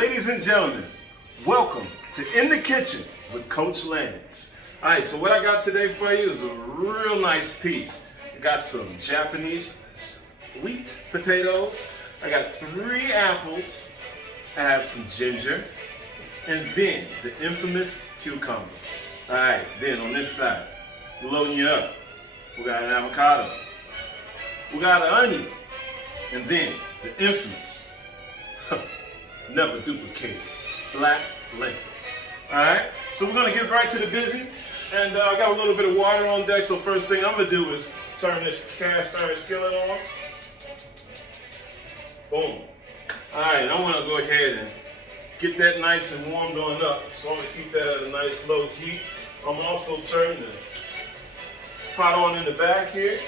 Ladies and gentlemen, welcome to In the Kitchen with Coach Lance. All right, so what I got today for you is a real nice piece. I got some Japanese sweet potatoes. I got 3 apples. I have some ginger. And then the infamous cucumber. All right, then on this side, we're loading you up. We got an avocado. We got an onion. And then the infamous, never duplicated, black lentils. Alright, so we're going to get right to the busy. And I got a little bit of water on deck, so first thing I'm going to do is turn this cast iron skillet on. Boom. Alright, I want to go ahead and get that nice and warmed on up. So I'm going to keep that at a nice low heat. I'm also turning the pot on in the back here.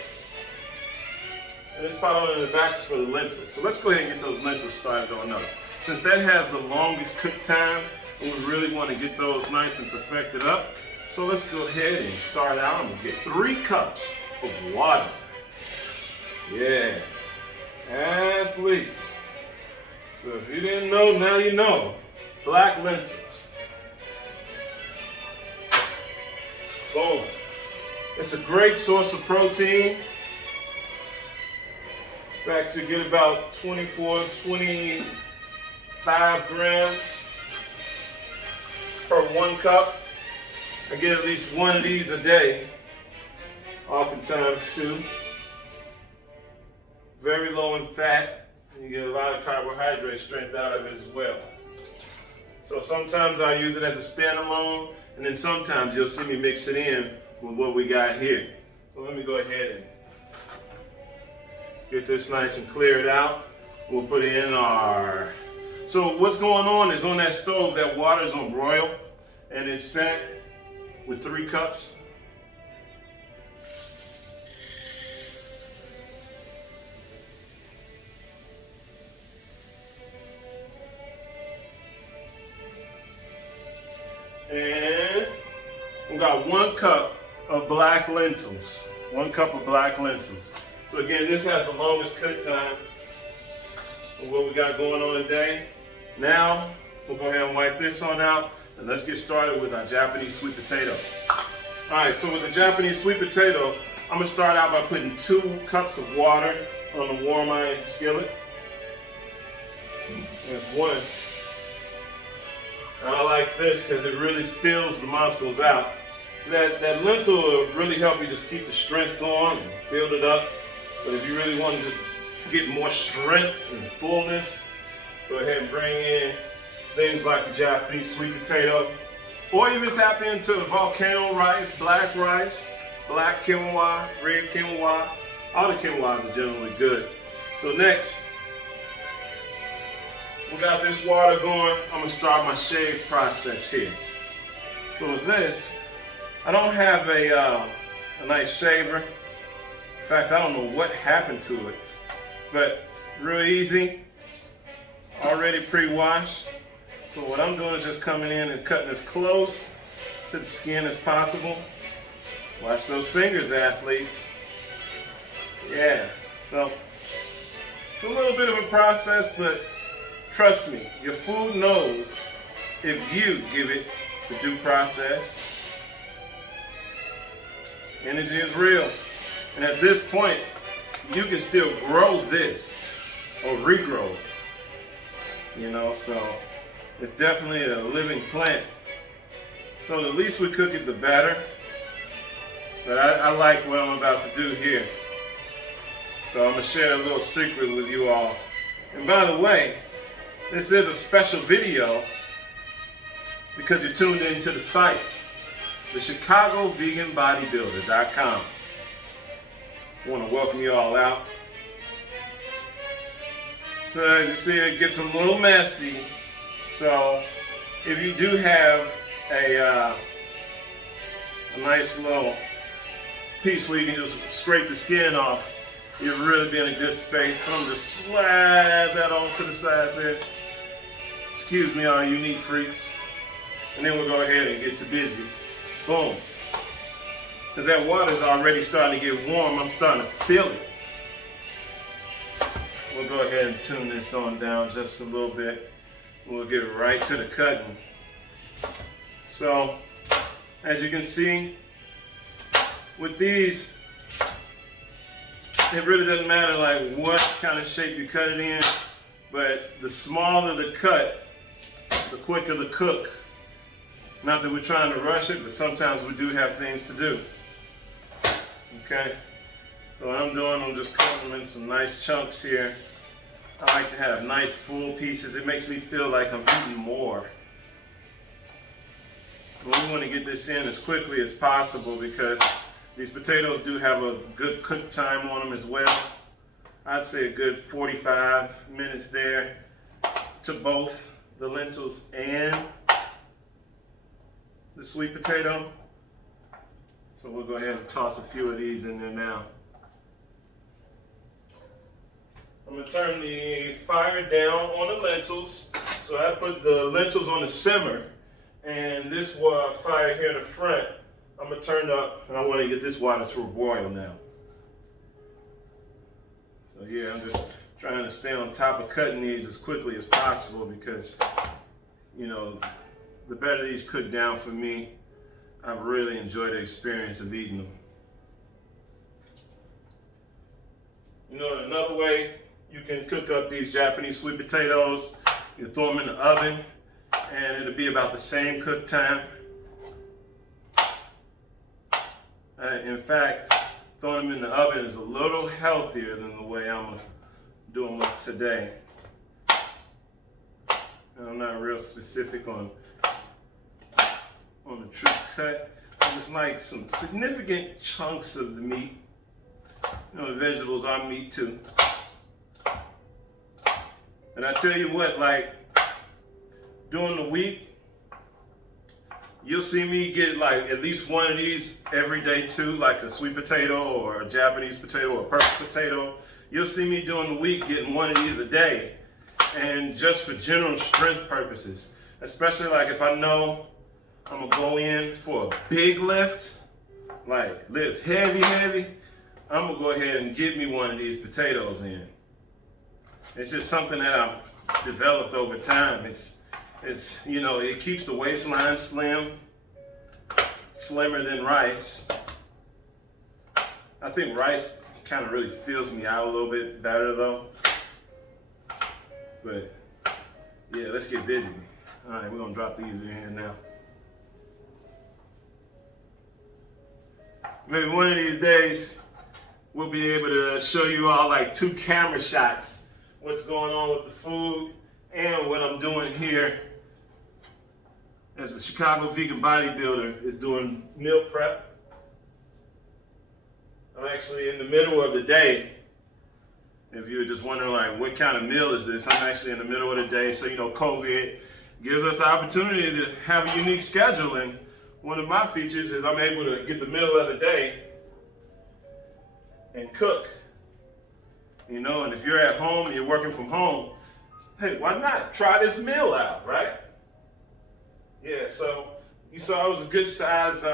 And this pot on in the back is for the lentils. So let's go ahead and get those lentils started on up. Since that has the longest cook time, and we really want to get those nice and perfected up, so let's go ahead and start out. I'm going to get 3 cups of water. Yeah, athletes. So if you didn't know, now you know. Black lentils. Boom. It's a great source of protein. In fact, you get about 25 grams per 1 cup. I get at least 1 of these a day, oftentimes 2. Very low in fat, and you get a lot of carbohydrate strength out of it as well. So sometimes I use it as a standalone, and then sometimes you'll see me mix it in with what we got here. So let me go ahead and get this nice and clear it out. We'll put in our... So what's going on is on that stove, that water is on broil, and it's set with 3 cups. And we got 1 cup of black lentils. 1 cup of black lentils. So again, this has the longest cook time of what we got going on today. Now, we'll go ahead and wipe this on out, and let's get started with our Japanese sweet potato. All right, so with the Japanese sweet potato, I'm gonna start out by putting 2 cups of water on the warm iron skillet. That's 1. And I like this because it really fills the muscles out. That lentil will really help you just keep the strength going and build it up. But if you really want to just get more strength and fullness, go ahead and bring in things like the Japanese sweet potato, or even tap into the volcano rice, black quinoa, red quinoa. All the quinoas are generally good. So next, we got this water going. I'm gonna start my shave process here. So with this, I don't have a nice shaver. In fact, I don't know what happened to it, but real easy, already pre-washed. So what I'm doing is just coming in and cutting as close to the skin as possible. Watch those fingers, athletes. Yeah, so it's a little bit of a process, but trust me, your food knows if you give it the due process. Energy is real. And at this point, you can still grow this or regrow it. You know, so it's definitely a living plant. So the least we cook it, the better. But I like what I'm about to do here. So I'm gonna share a little secret with you all. And by the way, this is a special video because you're tuned into the site, the ChicagoVeganBodybuilder.com. I want to welcome you all out. So as you see, it gets a little messy. So if you do have a nice little piece where you can just scrape the skin off, you'll really be in a good space. So I'm just slide that on to the side there. Excuse me, all you neat freaks. And then we'll go ahead and get to busy. Boom. Because that water's already starting to get warm, I'm starting to feel it. We'll go ahead and tune this on down just a little bit. We'll get right to the cutting. So, as you can see, with these, it really doesn't matter like what kind of shape you cut it in, but the smaller the cut, the quicker the cook. Not that we're trying to rush it, but sometimes we do have things to do. Okay, so what I'm doing, I'm just cutting them in some nice chunks here. I like to have nice full pieces. It makes me feel like I'm eating more. We want to get this in as quickly as possible because these potatoes do have a good cook time on them as well. I'd say a good 45 minutes there to both the lentils and the sweet potato. So we'll go ahead and toss a few of these in there now. I'm going to turn the fire down on the lentils. So I put the lentils on the simmer, and this fire here in the front, I'm going to turn up, and I want to get this water to a boil now. So yeah, I'm just trying to stay on top of cutting these as quickly as possible because, you know, the better these cook down for me, I've really enjoyed the experience of eating them. You know, another way you can cook up these Japanese sweet potatoes, you throw them in the oven, and it'll be about the same cook time. In fact, throwing them in the oven is a little healthier than the way I'm doing them today. And I'm not real specific on the true cut. I just like some significant chunks of the meat. You know, the vegetables are meat too. And I tell you what, like during the week, you'll see me get like at least one of these every day too, like a sweet potato or a Japanese potato or a purple potato. You'll see me during the week getting one of these a day. And just for general strength purposes, especially like if I know I'm gonna go in for a big lift, like lift heavy, I'm gonna go ahead and get me one of these potatoes in. It's just something that I've developed over time. It's you know, it keeps the waistline slim, slimmer than rice. I think rice kind of really fills me out a little bit better though. But yeah, let's get busy. All right, we're gonna drop these in here now. Maybe one of these days, we'll be able to show you all like 2 camera shots, what's going on with the food and what I'm doing here as a Chicago vegan bodybuilder is doing meal prep. I'm actually in the middle of the day. If you were just wondering like what kind of meal is this, I'm actually in the middle of the day. So you know, COVID gives us the opportunity to have a unique schedule, and one of my features is I'm able to get the middle of the day and cook. You know, and if you're at home, you're working from home, hey, why not try this meal out, right? Yeah, so you saw it was a good size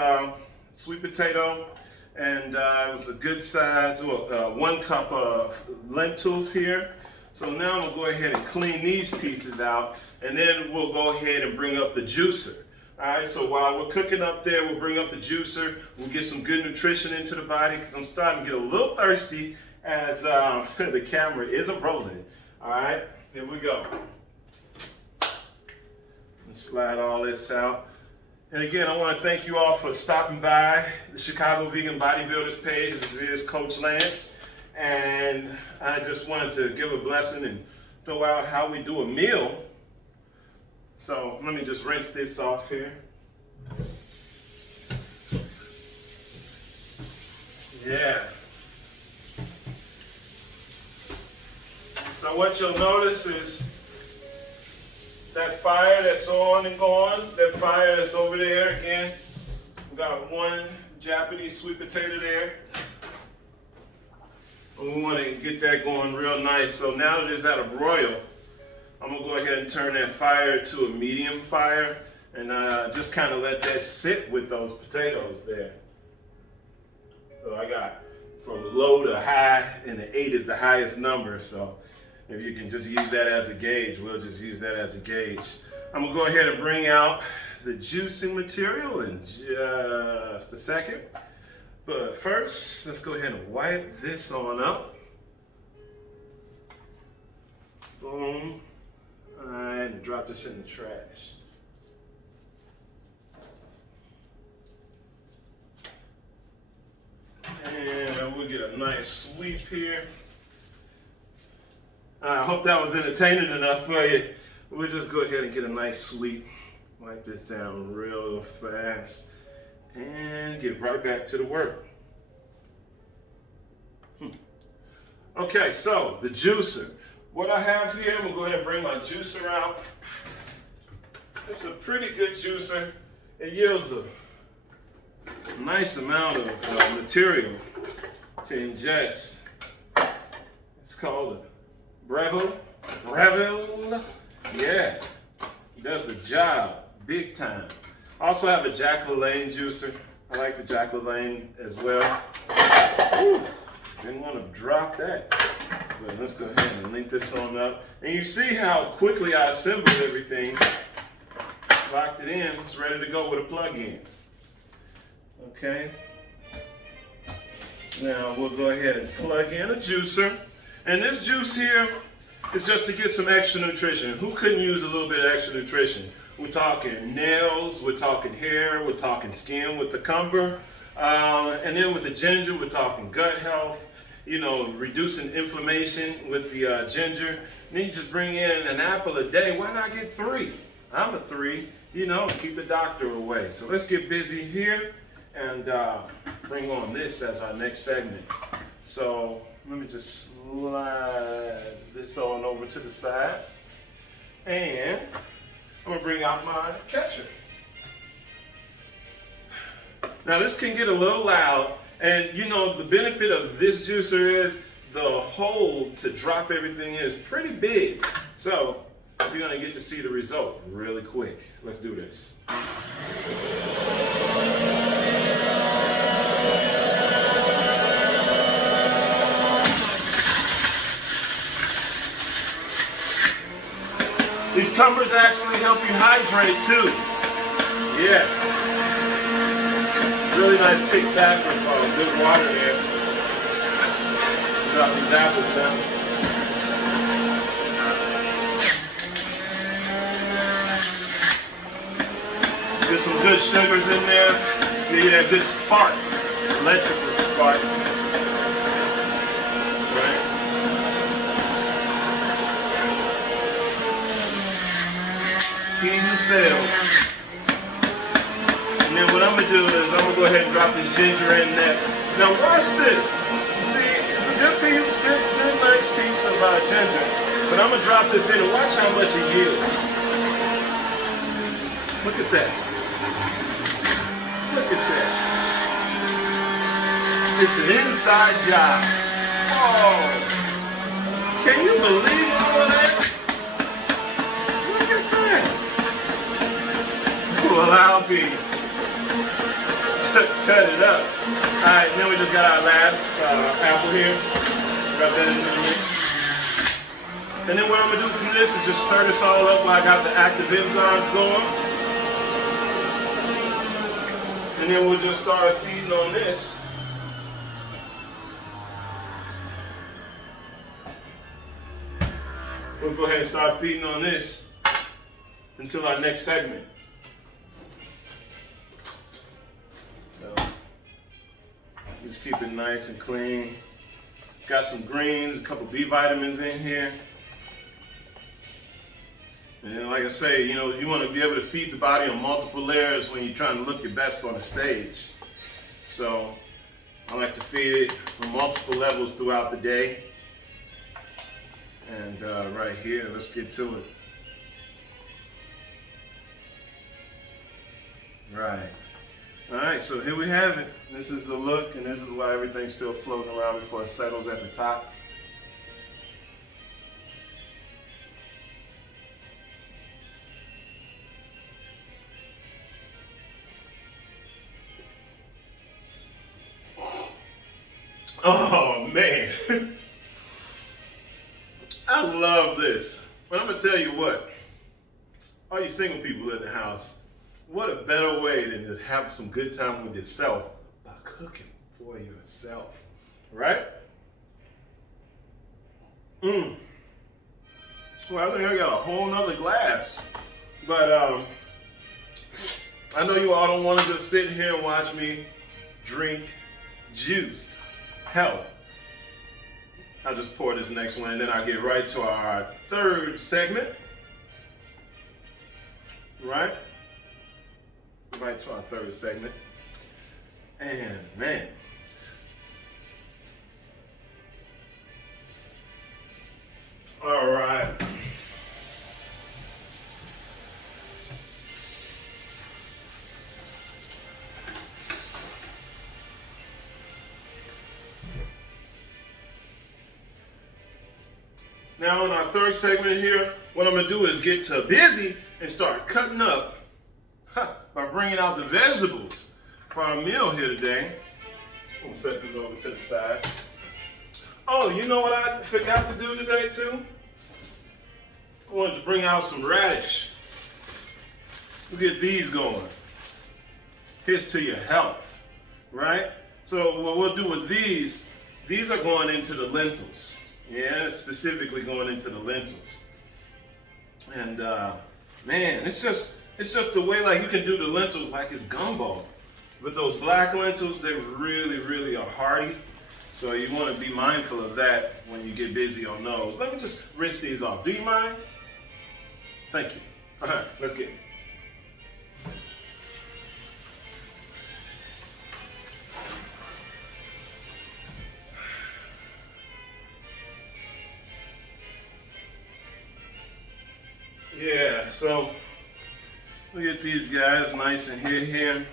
sweet potato, and it was a good size, 1 cup of lentils here. So now I'm gonna go ahead and clean these pieces out, and then we'll go ahead and bring up the juicer. All right, so while we're cooking up there, we'll bring up the juicer. We'll get some good nutrition into the body because I'm starting to get a little thirsty as the camera isn't rolling. All right, here we go. Let's slide all this out. And again, I want to thank you all for stopping by the Chicago Vegan Bodybuilders page. This is Coach Lance. And I just wanted to give a blessing and throw out how we do a meal. So let me just rinse this off here. Yeah. So what you'll notice is that fire that's on and gone, that fire that's over there again. We got 1 Japanese sweet potato there. And we want to get that going real nice. So now that it's at a broil, I'm gonna go ahead and turn that fire to a medium fire and just kind of let that sit with those potatoes there. So I got from low to high, and the 8 is the highest number. So If you can just use that as a gauge, we'll just use that as a gauge. I'm gonna go ahead and bring out the juicing material in just a second. But first, let's go ahead and wipe this on up. Boom. All right, and drop this in the trash. And we'll get a nice sweep here. I hope that was entertaining enough for you. We'll just go ahead and get a nice sweep. Wipe this down real fast and get right back to the work. Okay, so the juicer. What I have here, I'm gonna go ahead and bring my juicer out. It's a pretty good juicer. It yields a nice amount of material to ingest. It's called a Breville. Yeah, it does the job big time. I also have a Jack LaLanne juicer. I like the Jack LaLanne as well. Whew, didn't want to drop that. But let's go ahead and link this on up. And you see how quickly I assembled everything. Locked it in, it's ready to go with a plug-in. Okay. Now we'll go ahead and plug in a juicer. And this juice here is just to get some extra nutrition. Who couldn't use a little bit of extra nutrition? We're talking nails, we're talking hair, we're talking skin with the cumber. And then with the ginger, we're talking gut health, you know, reducing inflammation with the ginger. Then you just bring in an apple a day. Why not get 3? I'm a 3, you know, keep the doctor away. So let's get busy here and bring on this as our next segment. So let me just slide this on over to the side. And I'm gonna bring out my catcher. Now this can get a little loud, and you know the benefit of this juicer is the hole to drop everything in is pretty big. So you're gonna get to see the result really quick. Let's do this. These cumbers actually help you hydrate too. Yeah. Really nice kick back with good water there. Drop these apples down. Get some good sugars in there. Give you that good spark, electrical spark. Right? Feeding the cells. And then what I'm gonna do is I'm gonna go ahead and drop this ginger in next. Now watch this. You see, it's a good piece, good nice piece of ginger. But I'm gonna drop this in and watch how much it yields. Look at that. Look at that. It's an inside job. Oh, can you believe all of that? Look at that. Well, I'll be. Cut it up. Alright, then we just got our last apple here. Drop that into the mix. And then what I'm going to do from this is just stir this all up while I got the active enzymes going. And then we'll just start feeding on this. We'll go ahead and start feeding on this until our next segment. Just keep it nice and clean. Got some greens, a couple B vitamins in here. And like I say, you know, you want to be able to feed the body on multiple layers when you're trying to look your best on the stage. So I like to feed it on multiple levels throughout the day. And right here, let's get to it. Right. All right, so here we have it. This is the look, and this is why everything's still floating around before it settles at the top. Oh, man. I love all you single people in the house, what a better way than to have some good time with yourself by cooking for yourself, right? Well, I think I got a whole nother glass, but I know you all don't want to just sit here and watch me drink juiced health. I'll just pour this next one and then I'll get right to our third segment. Right to our third segment. And man, all right. Now in our third segment here, what I'm gonna do is get to busy and start cutting up by bringing out the vegetables for our meal here today. I'm gonna set this over to the side. Oh, you know what I forgot to do today too? I wanted to bring out some radish. We'll get these going. Here's to your health, right? So what we'll do with these are going into the lentils. Yeah, specifically going into the lentils. And man, it's just the way like you can do the lentils like it's gumbo. But those black lentils, they really, really are hearty. So you want to be mindful of that when you get busy on those. Let me just rinse these off. Do you mind? Thank you. All right, let's get it. Yeah, so we get these guys nice and here,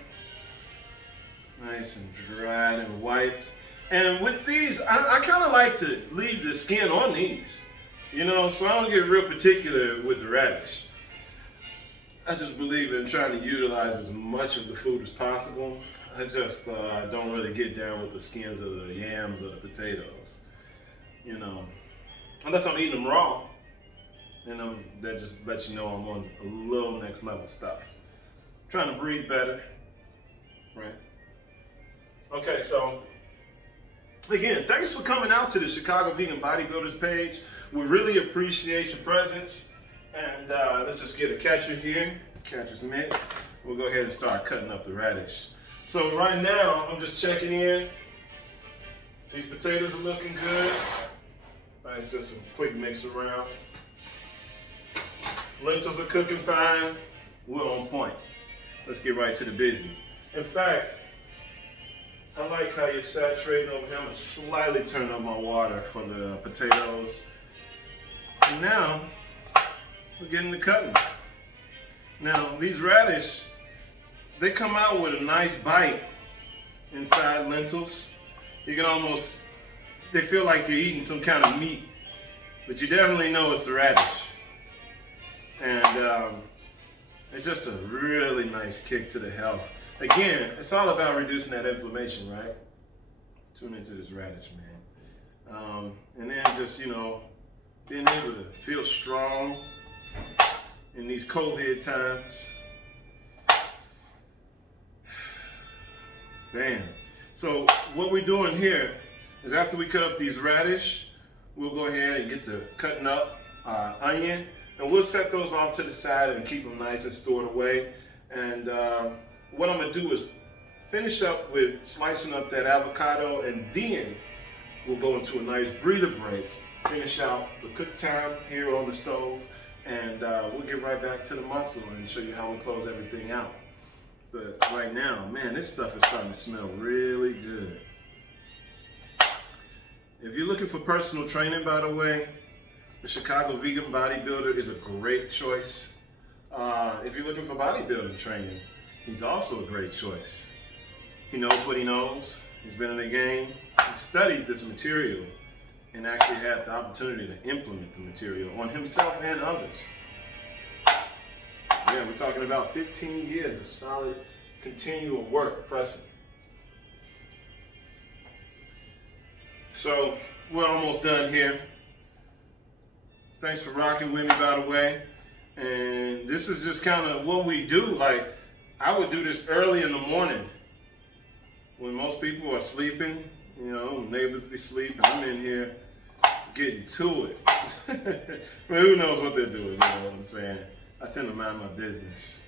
nice and dried and wiped. And with these, I kind of like to leave the skin on these, you know, so I don't get real particular with the radish. I just believe in trying to utilize as much of the food as possible. I just don't really get down with the skins of the yams or the potatoes, you know, unless I'm eating them raw. And that just lets you know I'm on a little next level stuff. Trying to breathe better, right? Okay, so again, thanks for coming out to the Chicago Vegan Bodybuilders page. We really appreciate your presence. And let's just get a catcher here, catcher's mitt. We'll go ahead and start cutting up the radish. So right now, I'm just checking in. These potatoes are looking good. All right, it's just a quick mix around. Lentils are cooking fine. We're on point. Let's get right to the busy. In fact, I like how you're saturating over here. I'm gonna slightly turn up my water for the potatoes. And now, we're getting to cutting. Now, these radish, they come out with a nice bite inside lentils. You can almost, they feel like you're eating some kind of meat, but you definitely know it's a radish. And it's just a really nice kick to the health. Again, it's all about reducing that inflammation, right? Tune into this radish, man. And then just, you know, being able to feel strong in these COVID times. Bam. So what we're doing here is after we cut up these radish, we'll go ahead and get to cutting up our onion. And we'll set those off to the side and keep them nice and stored away. And what I'm gonna do is finish up with slicing up that avocado, and then we'll go into a nice breather break, finish out the cook time here on the stove, and we'll get right back to the muscle and show you how we close everything out. But right now, man, this stuff is starting to smell really good. If you're looking for personal training, by the way, the Chicago Vegan Bodybuilder is a great choice. If you're looking for bodybuilding training, he's also a great choice. He knows what he knows. He's been in the game. He studied this material and actually had the opportunity to implement the material on himself and others. Yeah, we're talking about 15 years of solid, continual work pressing. So we're almost done here. Thanks for rocking with me, by the way. And this is just kind of what we do. Like, I would do this early in the morning when most people are sleeping. You know, neighbors be sleeping. I'm in here getting to it. But who knows what they're doing, you know what I'm saying? I tend to mind my business.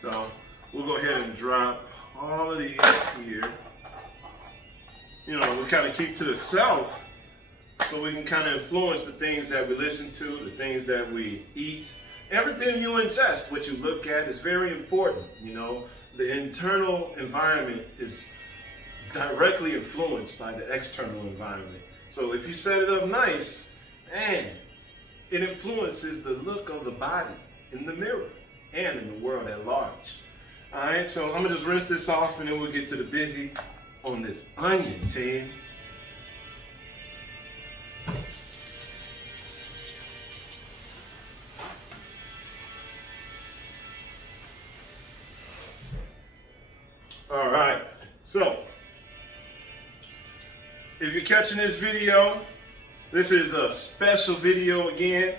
So we'll go ahead and drop all of these here. You know, we kind of keep to the self so we can kind of influence the things that we listen to, the things that we eat. Everything you ingest, what you look at, is very important. You know, the internal environment is directly influenced by the external environment. So if you set it up nice, man, it influences the look of the body in the mirror and in the world at large. All right, so I'm gonna just rinse this off and then we'll get to the busy on this onion, team. All right, so if you're catching this video, this is a special video again,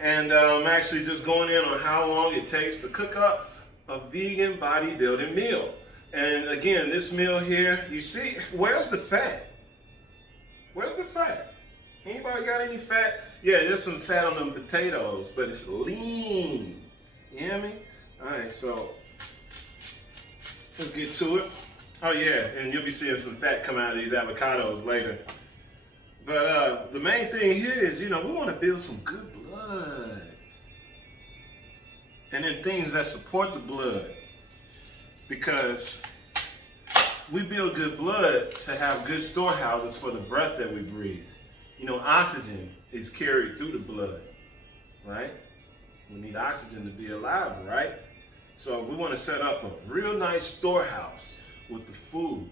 and I'm actually just going in on how long it takes to cook up a vegan bodybuilding meal. And again, this meal here, you see, where's the fat? Where's the fat? Anybody got any fat? Yeah, there's some fat on them potatoes, but it's lean. You hear me? All right, so let's get to it. Oh yeah, and you'll be seeing some fat come out of these avocados later. But the main thing here is, you know, we want to build some good blood. And then things that support the blood. Because we build good blood to have good storehouses for the breath that we breathe. You know, oxygen is carried through the blood, right? We need oxygen to be alive, right? So we want to set up a real nice storehouse with the food.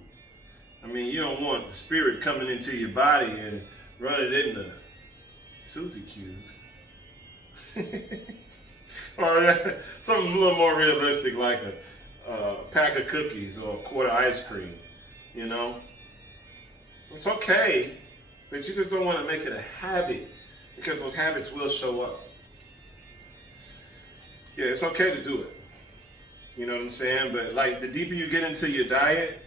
I mean, you don't want the spirit coming into your body and running into Suzy Q's. Or something a little more realistic, like a pack of cookies or a quart of ice cream, you know? It's okay, but you just don't want to make it a habit, because those habits will show up. Yeah, it's okay to do it. You know what I'm saying? But like, the deeper you get into your diet,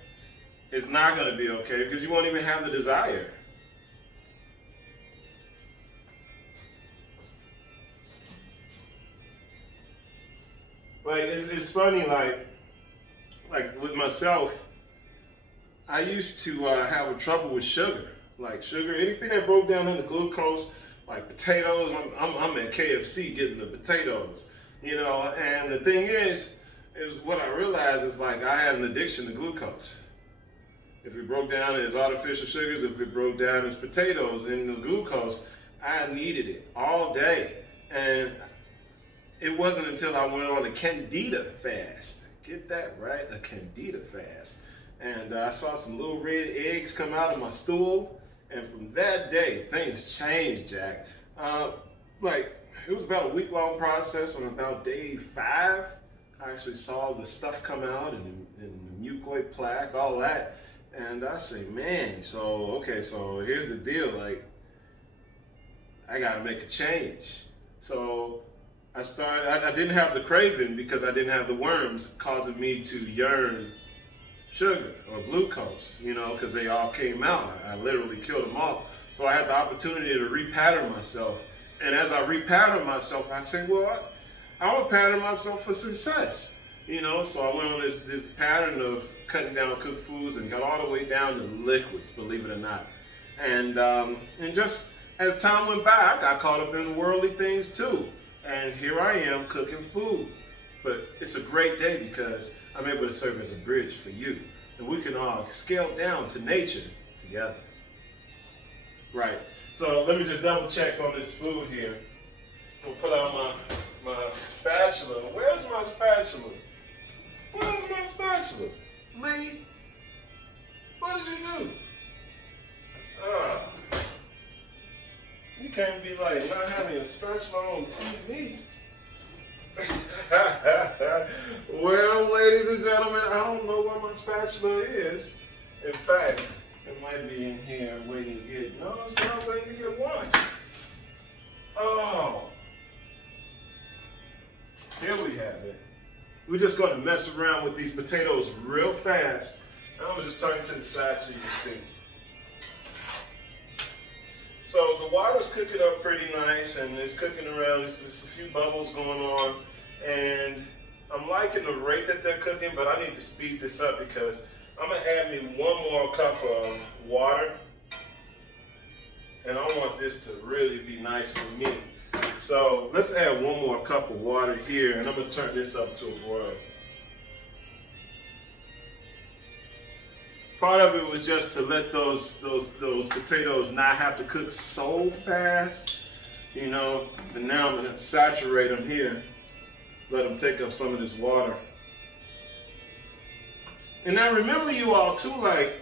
it's not going to be okay, because you won't even have the desire. Like, it's funny, like with myself, I used to have trouble with sugar. Like sugar, anything that broke down into glucose, like potatoes, I'm at KFC getting the potatoes, you know. And the thing is what I realized is, like, I had an addiction to glucose. If it broke down as artificial sugars, if it broke down as potatoes and the glucose, I needed it all day. And it wasn't until I went on a Candida fast. Get that right, a Candida fast. And I saw some little red eggs come out of my stool. And from that day, things changed, Jack. Like, it was about a week-long process. On about day 5, I actually saw the stuff come out and the mucoid plaque, all that. And I say, man, so here's the deal. Like, I gotta make a change. So I didn't have the craving because I didn't have the worms causing me to yearn sugar or glucose, you know, because they all came out. I literally killed them all. So I had the opportunity to repattern myself. And as I repatterned myself, I said, well, I would pattern myself for success, you know. So I went on this pattern of cutting down cooked foods and got all the way down to liquids, believe it or not. And just as time went by, I got caught up in worldly things too. And here I am cooking food. But it's a great day because I'm able to serve as a bridge for you. And we can all scale down to nature together. Right. So let me just double check on this food here. I'm gonna pull out my spatula. Where's my spatula? Where's my spatula? Lee, what did you do? You can't be like not having a spatula on TV. Well, ladies and gentlemen, I don't know where my spatula is. In fact, it might be in here waiting to get, no, it's not waiting to get washed. Oh, here we have it. We're just going to mess around with these potatoes real fast. And I'm going to just turn it to the side so you can see. So the water's cooking up pretty nice, and it's cooking around. There's a few bubbles going on, and I'm liking the rate that they're cooking, but I need to speed this up because I'm going to add me 1 more cup of water, and I want this to really be nice for me. So let's add 1 more cup of water here, and I'm going to turn this up to a boil. Part of it was just to let those potatoes not have to cook so fast, you know. But now I'm gonna saturate them here, let them take up some of this water. And now remember, you all too, like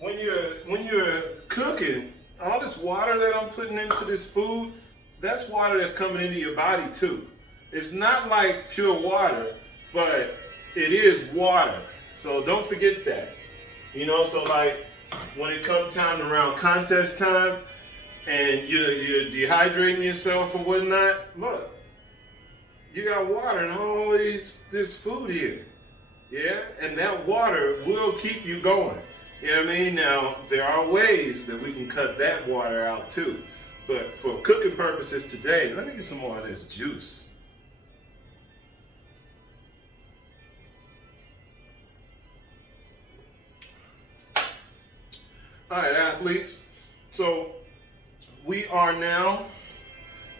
when you're cooking, all this water that I'm putting into this food, that's water that's coming into your body too. It's not like pure water, but it is water. So don't forget that. You know, so like when it comes time around contest time and you're dehydrating yourself or whatnot, look, you got water and all this food here. Yeah? And that water will keep you going. You know what I mean? Now, there are ways that we can cut that water out too. But for cooking purposes today, let me get some more of this juice. All right, athletes. So we are now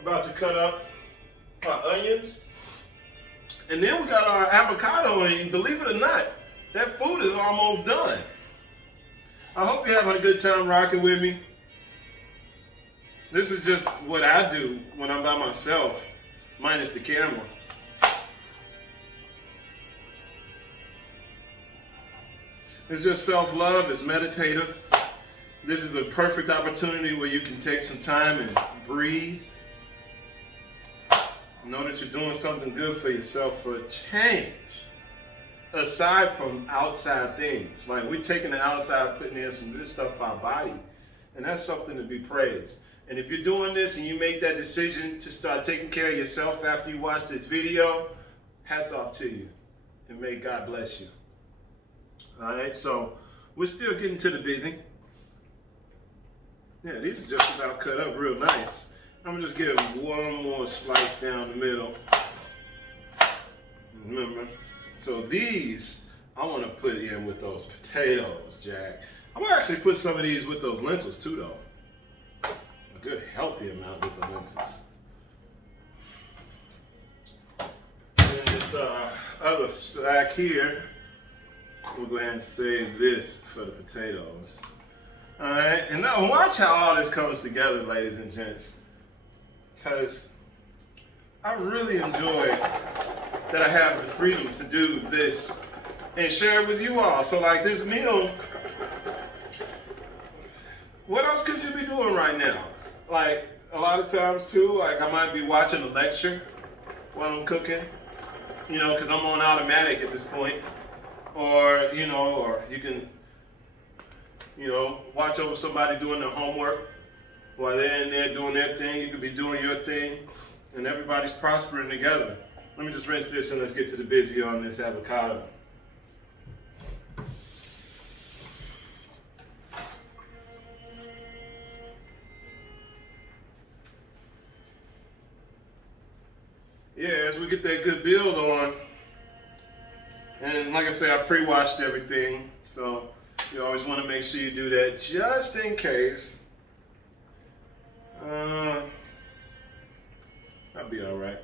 about to cut up our onions. And then we got our avocado, and believe it or not, that food is almost done. I hope you're having a good time rocking with me. This is just what I do when I'm by myself, minus the camera. It's just self-love, it's meditative. This is a perfect opportunity where you can take some time and breathe. Know that you're doing something good for yourself for a change. Aside from outside things. Like we're taking the outside, putting in some good stuff for our body. And that's something to be praised. And if you're doing this and you make that decision to start taking care of yourself after you watch this video, hats off to you. And may God bless you. All right, so we're still getting to the busy. Yeah, these are just about cut up real nice. I'm gonna just give them 1 more slice down the middle. Remember? So these, I wanna put in with those potatoes, Jack. I'm gonna actually put some of these with those lentils too, though. A good healthy amount with the lentils. And this other stack here, we'll go ahead and save this for the potatoes. All right, and now watch how all this comes together, ladies and gents. Because I really enjoy that I have the freedom to do this and share it with you all. So like this meal, what else could you be doing right now? Like a lot of times too, like I might be watching a lecture while I'm cooking, you know, because I'm on automatic at this point. Or, you know, or you can, you know, watch over somebody doing their homework while they're in there doing their thing. You could be doing your thing, and everybody's prospering together. Let me just rinse this and let's get to the busy on this avocado. Yeah, as we get that good build on, and like I say, I pre-washed everything, so you always want to make sure you do that just in case. That'll be all right.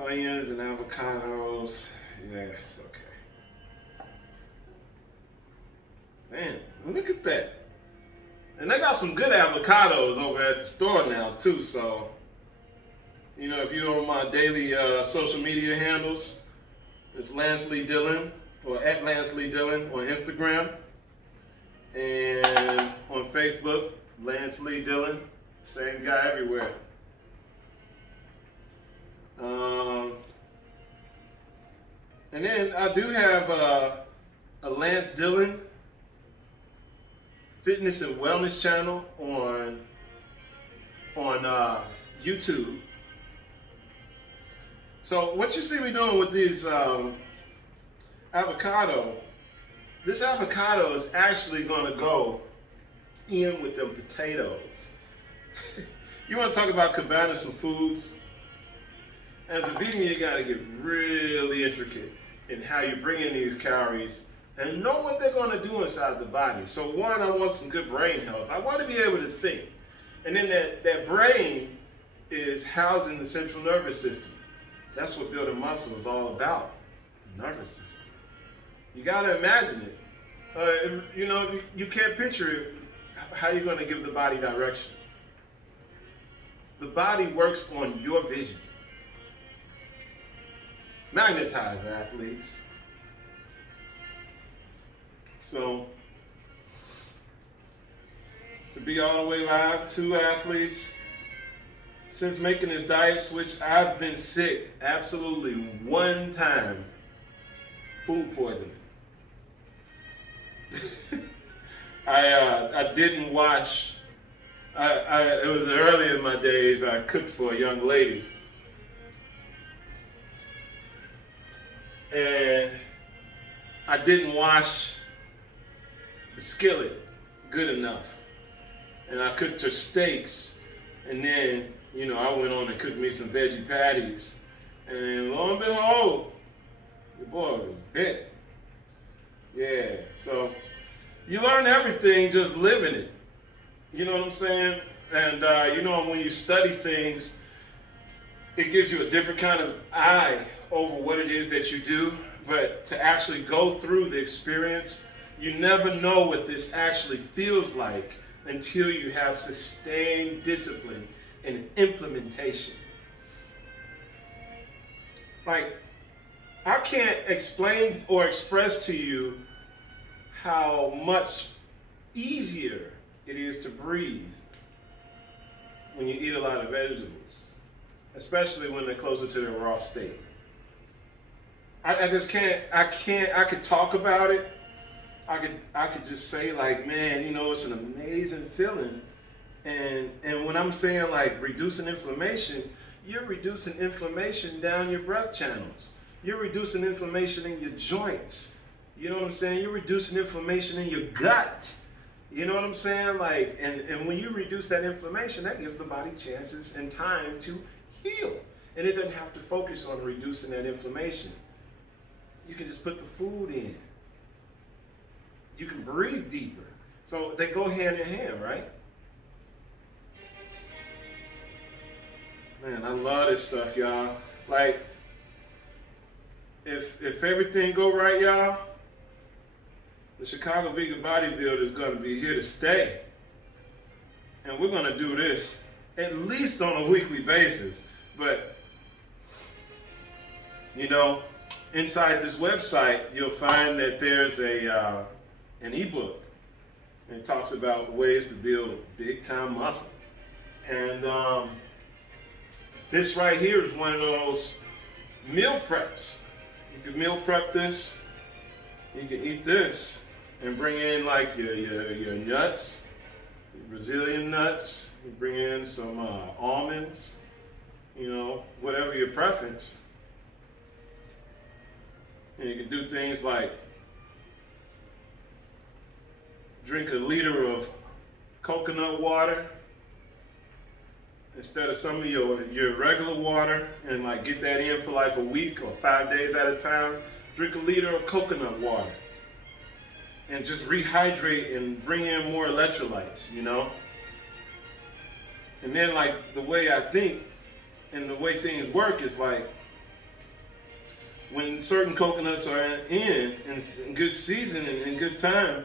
Onions and avocados, yeah, it's okay. Man, look at that. And they got some good avocados over at the store now too, so, you know, if you're on my daily social media handles, it's Lance Lee Dillon, or at Lance Lee Dillon on Instagram, and on Facebook, Lance Lee Dillon, same guy everywhere. And then I do have a Lance Dillon fitness and wellness channel on YouTube. So what you see me doing with these avocado, this avocado is actually going to go in with them potatoes. You want to talk about combining some foods? As a vegan, you got to get really intricate in how you bring in these calories and know what they're going to do inside the body. So one, I want some good brain health. I want to be able to think. And then that brain is housed in the central nervous system. That's what building muscle is all about, the nervous system. You got to imagine it. If you can't picture it, how are you going to give the body direction? The body works on your vision. Magnetize, athletes. So, to be all the way live, 2 athletes. Since making this diet switch, I've been sick absolutely 1 time. Food poisoning. I didn't wash. It was early in my days. I cooked for a young lady, and I didn't wash the skillet good enough, and I cooked her steaks, and then I went on and cooked me some veggie patties, and lo and behold, the boy was bit. Yeah, so you learn everything just living it. You know what I'm saying? And when you study things, it gives you a different kind of eye over what it is that you do. But to actually go through the experience, you never know what this actually feels like until you have sustained discipline and implementation. Like, I can't explain or express to you how much easier it is to breathe when you eat a lot of vegetables, especially when they're closer to their raw state. I just can't, I could talk about it. I could just say like, man, it's an amazing feeling. And when I'm saying like reducing inflammation, you're reducing inflammation down your breath channels. You're reducing inflammation in your joints. You know what I'm saying? You're reducing inflammation in your gut. You know what I'm saying? Like, and when you reduce that inflammation, that gives the body chances and time to heal. And it doesn't have to focus on reducing that inflammation. You can just put the food in. You can breathe deeper. So they go hand in hand, right? Man, I love this stuff, y'all. Like, if everything go right, y'all, the Chicago Vegan Bodybuilder is going to be here to stay. And we're going to do this at least on a weekly basis. But, inside this website, you'll find that there's an ebook. And it talks about ways to build big-time muscle. And this right here is one of those meal preps. You can meal prep this. You can eat this and bring in like your nuts, your Brazilian nuts. You bring in some almonds, whatever your preference. And you can do things like drink a liter of coconut water instead of some of your regular water, and like get that in for like a week or 5 days at a time. Drink a liter of coconut water and just rehydrate and bring in more electrolytes, And then like the way I think and the way things work is like when certain coconuts are in good season and in good time,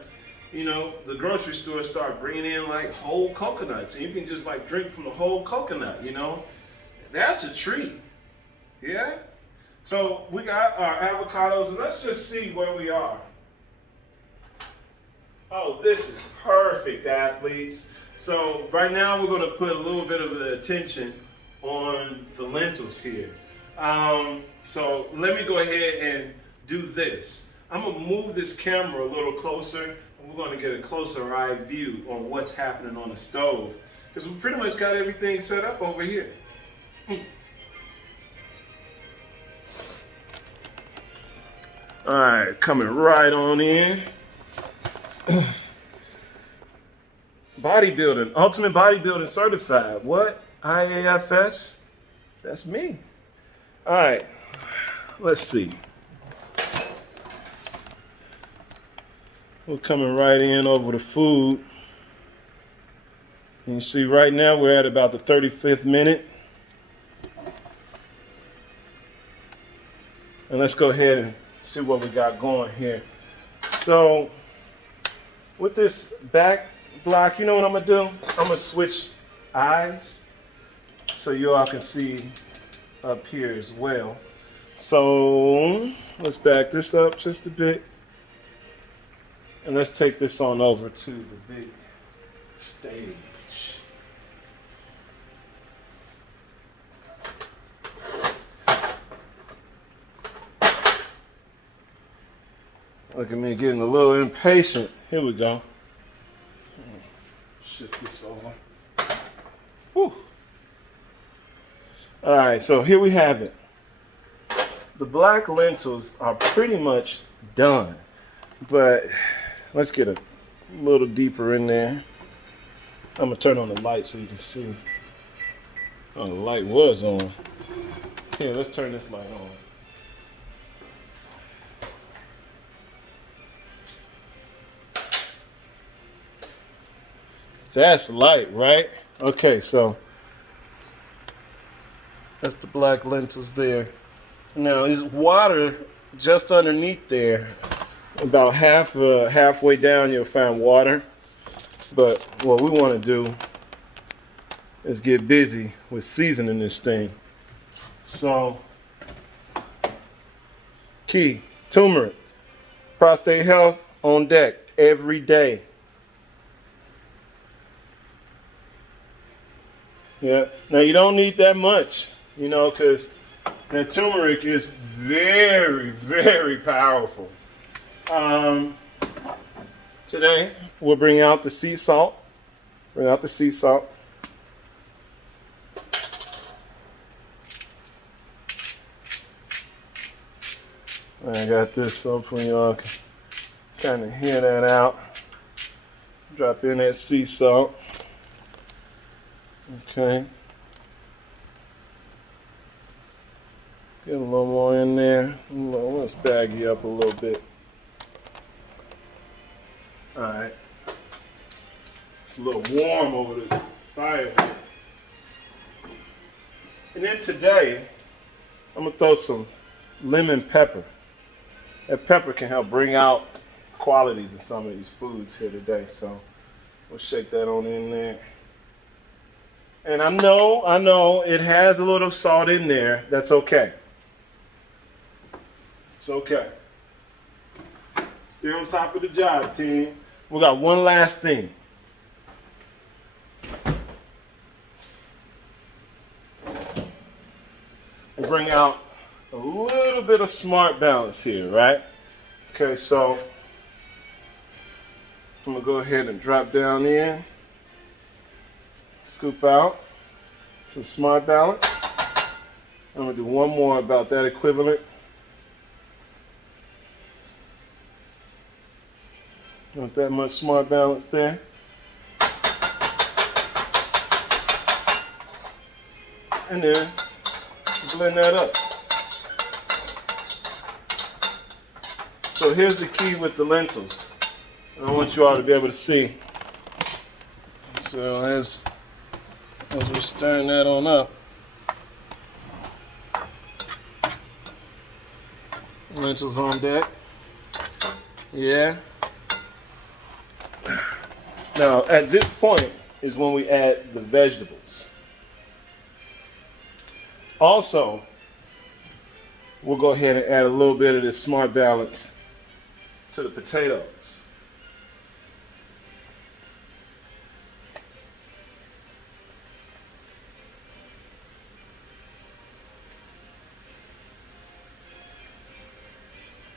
the grocery stores start bringing in like whole coconuts, and you can just like drink from the whole coconut, That's a treat. Yeah? So we got our avocados, and let's just see where we are. Oh, this is perfect, athletes. So right now we're going to put a little bit of attention on the lentils here. So let me go ahead and do this. I'm going to move this camera a little closer, and we're going to get a closer eye view on what's happening on the stove, because we pretty much got everything set up over here. All right, coming right on in. Bodybuilding, Ultimate Bodybuilding Certified. What? IAFS? That's me. All right, let's see. We're coming right in over the food. And you see right now we're at about the 35th minute. And let's go ahead and see what we got going here. So with this back block, you know what I'm gonna do? I'm gonna switch eyes so you all can see up here as well. So let's back this up just a bit. And let's take this on over to the big stage. Look at me getting a little impatient. Here we go. Shift this over. Whew. All right, so here we have it. The black lentils are pretty much done, but let's get a little deeper in there. I'm gonna turn on the light so you can see. Oh, the light was on. Here, let's turn this light on. That's light, right? Okay, so that's the black lentils there. Now, there's water just underneath there. About halfway down, you'll find water. But what we want to do is get busy with seasoning this thing. So, key, turmeric, prostate health on deck every day. Yeah. Now you don't need that much, you know, because the turmeric is very, very powerful. Today we'll bring out the sea salt. Bring out the sea salt. I got this so for y'all can kind of hear that out. Drop in that sea salt. Okay. Get a little more in there. Let's bag you up a little bit. Alright. It's a little warm over this fire here. And then today, I'm going to throw some lemon pepper. That pepper can help bring out qualities of some of these foods here today. So we'll shake that on in there. And I know it has a little salt in there. That's okay. It's okay. Stay on top of the job, team. We got one last thing. We'll bring out a little bit of smart balance here, right? Okay, so I'm gonna go ahead and drop down in. Scoop out some smart balance. I'm gonna do one more about that equivalent. Not that much smart balance there. And then blend that up. So here's the key with the lentils. I want you all to be able to see. So as we're stirring that on up, lentils on deck. Yeah. Now at this point is when we add the vegetables. Also, we'll go ahead and add a little bit of this smart balance to the potatoes.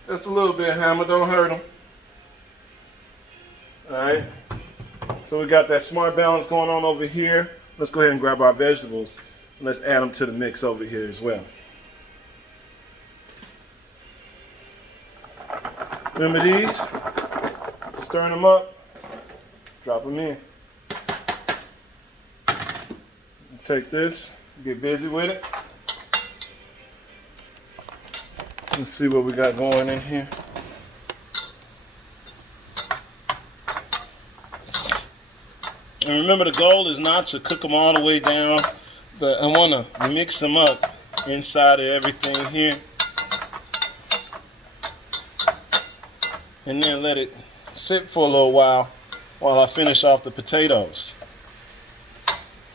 Just a little bit, hammer, don't hurt them. All right. So we got that smart balance going on over here. Let's go ahead and grab our vegetables. Let's add them to the mix over here as well. Remember these? Stirring them up, drop them in. Take this, get busy with it. Let's see what we got going in here. And remember, the goal is not to cook them all the way down, but I want to mix them up inside of everything here. And then let it sit for a little while I finish off the potatoes.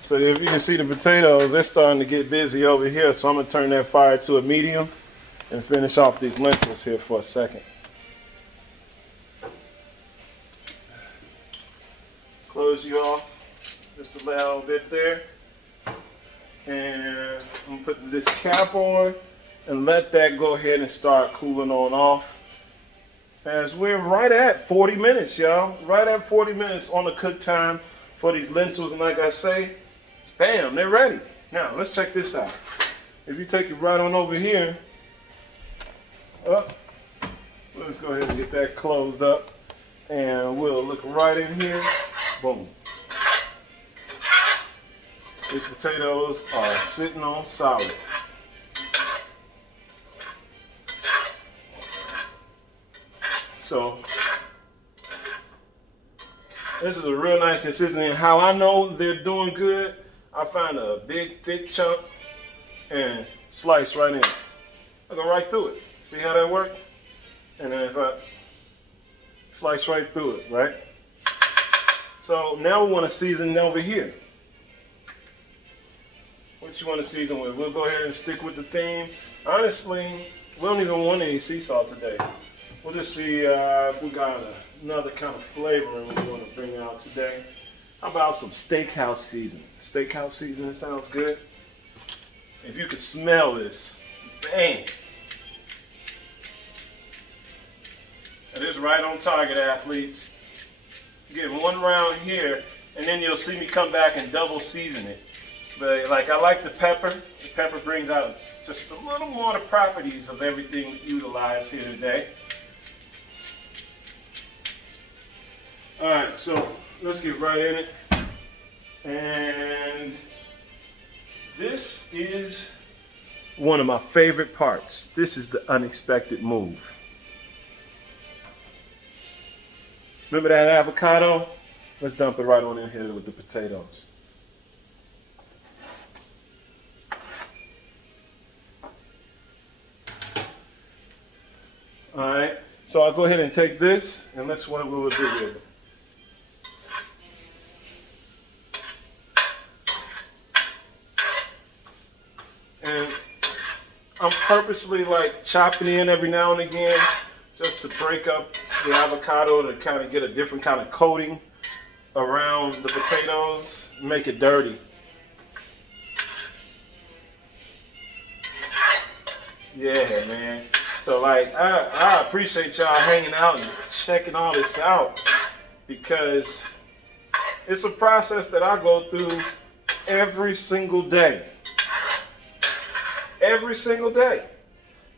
So if you can see the potatoes, they're starting to get busy over here. So I'm going to turn that fire to a medium and finish off these lentils here for a second. Close you off just a little bit there. And I'm going to put this cap on and let that go ahead and start cooling on off. As we're right at 40 minutes, y'all. Right at 40 minutes on the cook time for these lentils. And like I say, bam, they're ready. Now, let's check this out. If you take it right on over here, let's go ahead and get that closed up. And we'll look right in here. Boom. These potatoes are sitting on solid. So, this is a real nice consistency. And how I know they're doing good, I find a big, thick chunk and slice right in. I go right through it. See how that works? And then if I slice right through it, right? So now we want to season over here. What you want to season with? We'll go ahead and stick with the theme. Honestly, we don't even want any sea salt today. We'll just see if we got another kind of flavoring we want to bring out today. How about some steakhouse seasoning? Steakhouse seasoning sounds good. If you could smell this, bang. It is right on target, athletes. Get one round here, and then you'll see me come back and double season it. But like I like the pepper. The pepper brings out just a little more of the properties of everything we utilize here today. All right, so let's get right in it. And this is one of my favorite parts. This is the unexpected move. Remember that avocado? Let's dump it right on in here with the potatoes. All right, so I'll go ahead and take this and let's what we will do with it. And I'm purposely like chopping in every now and again just to break up the avocado to kind of get a different kind of coating around the potatoes, make it dirty. Yeah, man. So like, I appreciate y'all hanging out and checking all this out because it's a process that I go through every single day. Every single day.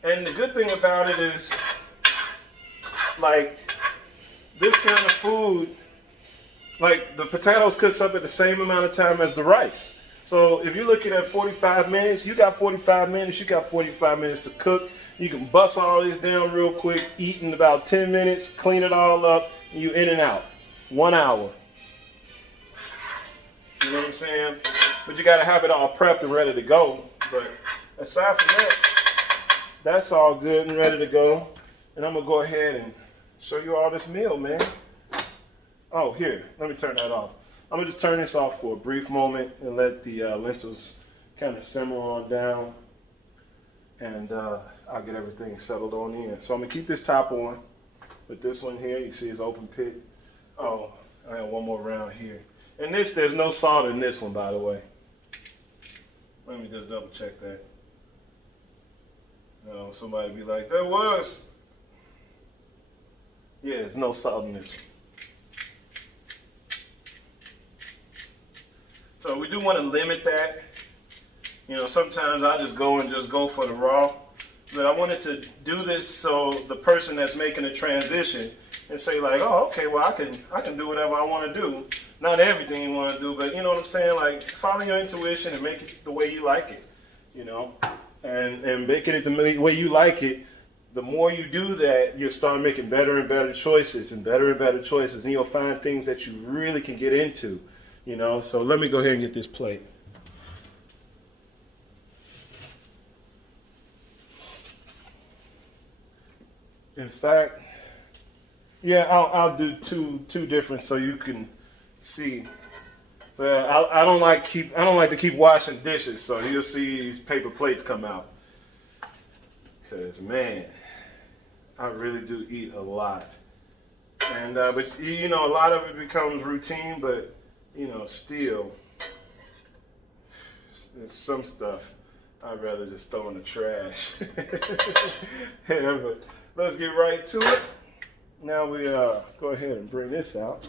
And the good thing about it is, like, this kind of food, like the potatoes cooks up at the same amount of time as the rice. So if you're looking at 45 minutes, you got 45 minutes, you got 45 minutes to cook. You can bust all this down real quick, eat in about 10 minutes, clean it all up, and you in and out. 1 hour. You know what I'm saying? But you gotta have it all prepped and ready to go. But aside from that, that's all good and ready to go. And I'm gonna go ahead and show you all this meal, man. Oh, here, let me turn that off. I'm gonna just turn this off for a brief moment and let the lentils kind of simmer on down. And I'll get everything settled on in. So I'm gonna keep this top on. With this one here, you see it's open pit. Oh, I have one more round here. And this, there's no salt in this one, by the way. Let me just double check that. Somebody be like, there was. Yeah, there's no salt in this one. So we do want to limit that You know, sometimes I just go for the raw. But I wanted to do this so the person that's making the transition and say like, oh, okay, well, I can do whatever I want to do. Not everything you want to do, but you know what I'm saying? Like, follow your intuition and make it the way you like it, you know? And making it the way you like it, the more you do that, you'll start making better and better choices and better choices, and you'll find things that you really can get into, you know? So let me go ahead and get this plate. In fact, yeah, I'll do two different so you can see. But I don't like to keep washing dishes, so you'll see these paper plates come out. Cause man, I really do eat a lot, and but you know, a lot of it becomes routine. But you know, still, there's some stuff I'd rather just throw in the trash. Yeah, but let's get right to it. Now we go ahead and bring this out.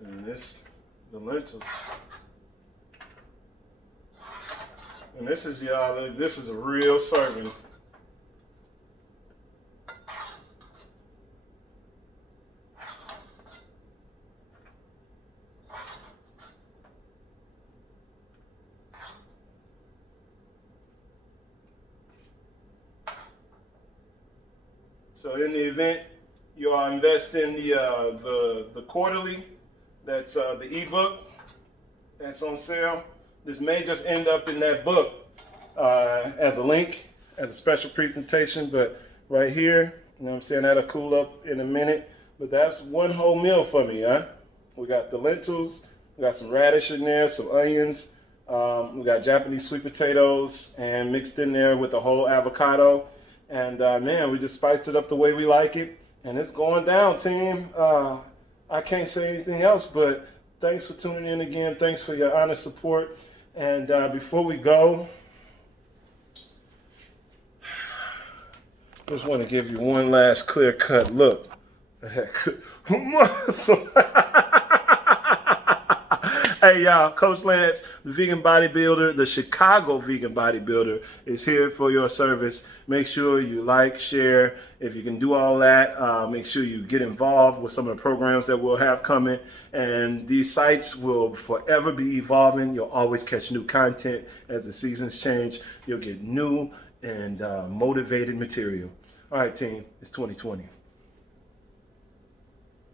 And the lentils. And this is y'all, this is a real serving. So in the event you are investing the quarterly, that's the ebook that's on sale. This may just end up in that book as a link, as a special presentation, but right here, you know what I'm saying, that'll cool up in a minute. But that's one whole meal for me, huh? We got the lentils, we got some radish in there, some onions, we got Japanese sweet potatoes, and mixed in there with a whole avocado. And man, we just spiced it up the way we like it, and it's going down, team. I can't say anything else, but thanks for tuning in again. Thanks for your honest support. And before we go, just want to give you one last clear-cut look at that muscle. Hey y'all, Coach Lance, the vegan bodybuilder, the Chicago vegan bodybuilder, is here for your service. Make sure you like, share. If you can do all that, make sure you get involved with some of the programs that we'll have coming. And these sites will forever be evolving. You'll always catch new content as the seasons change. You'll get new and motivated material. All right, team, it's 2020.